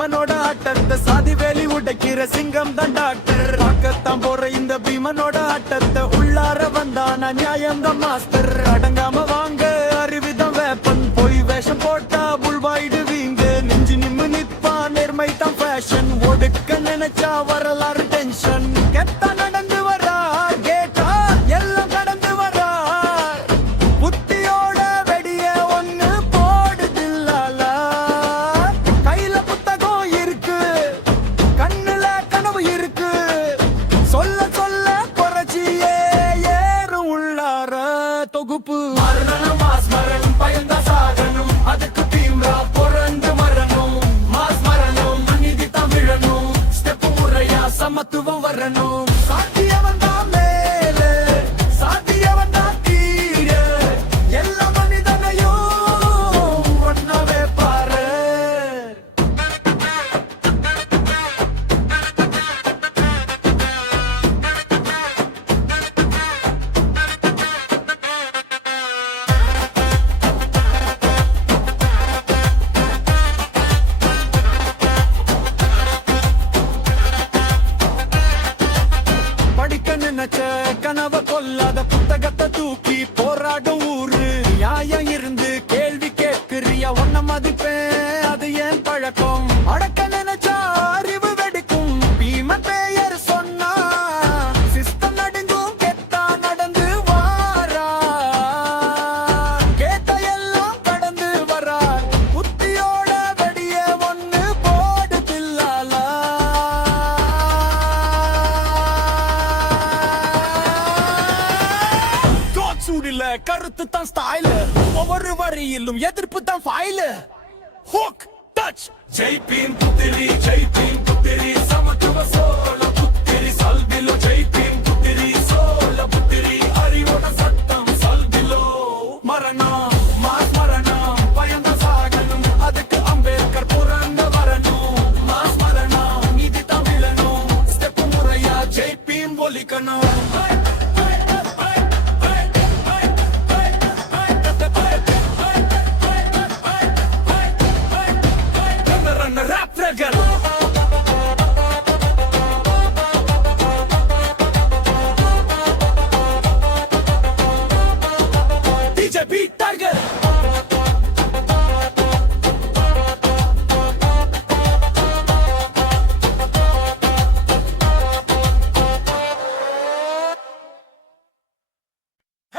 பீமனோட ஆட்டத்தை சாதி வேலி உடைக்கிற சிங்கம் தான் டாக்டர். பார்க்கத்தான் போற இந்த பீமனோட ஆட்டத்தை உள்ளார வந்தான நியாயம் தான் மாஸ்டர். அடங்காம வாங்க அறிவிதம் வேப்பன், போய் வேஷம் போட்டா புல்வாயிடுவீங்க. நெஞ்சு நிம்மு நிப்பா நேர்மை தான் ஃபேஷன், ஒடுக்க நினைச்சா வரலாறு டென்ஷன். கெத்தா நடந்து வரார் கேட்டா எல்லாம் கடந்து வரார், புத்தியோட வெடிய ஒண்ணு போடுதில்லால. கையில புத்தகம் இருக்கு, கண்ணுல கனவு இருக்கு, சொல்ல சொல்ல குறைச்சியே ஏறும் உள்ளார தொகுப்பு. மரணம் மாஸ்மரணம் பயந்த சாகனம், அதுக்கு தீம்ரா பொறந்து மரணம். மாஸ் மரணம் அநீதி தமிழனும், ஸ்டெப் முறையா சமத்துவம் வரணும். சாத்தியவன் தான் மேல, சாத்தியவன் தான் கீழ, எல்லா மனிதனையும் ஒன்னாவே பாரு. படிக்க நினைச்ச கனவ கொல்லாத புத்தகத்தை தூக்கி போராடும் ஊரு. நியாயம் இருந்து கேள்வி கேட்கிறியா ஒன்ன மதிப்பேன், அது ஏன் பழக்கம். அடக்க நினைச்சா அறிவு வெடிக்கும், பீமன் பெயர் சொன்னா சிஸ்டம் நடுங்கும். கெத்தா நடந்து வாரா, கேட்ட எல்லாம் கடந்து வரார், புத்தியோட வெடிய ஒண்ணு போடுதில்லால. சூடில கருத்து தான் ஸ்டைல், ஒவ்வொரு வரியிலும் எதிர்ப்பு தான் ஃபைல். ஹுக் டச் ஜெய் பீம் புத்திரி, ஜெய் பீம் புத்திரி, சமத்துவ சோழ புத்திரி சல்பிலோ. ஜெய் பீம் புத்திரி சோழ புத்திரி, அறிவோட சட்டம் சல்பிலோ. மரணம் மாஸ் மரணம் பயந்த சாகனம், அதுக்கு அம்பேத்கர் புறந்த வரணும். மாஸ் மரணம் நீதி தமிழனும், ஸ்டெப் முறையா ஜெய் பீம் ஒலிக்கணும்.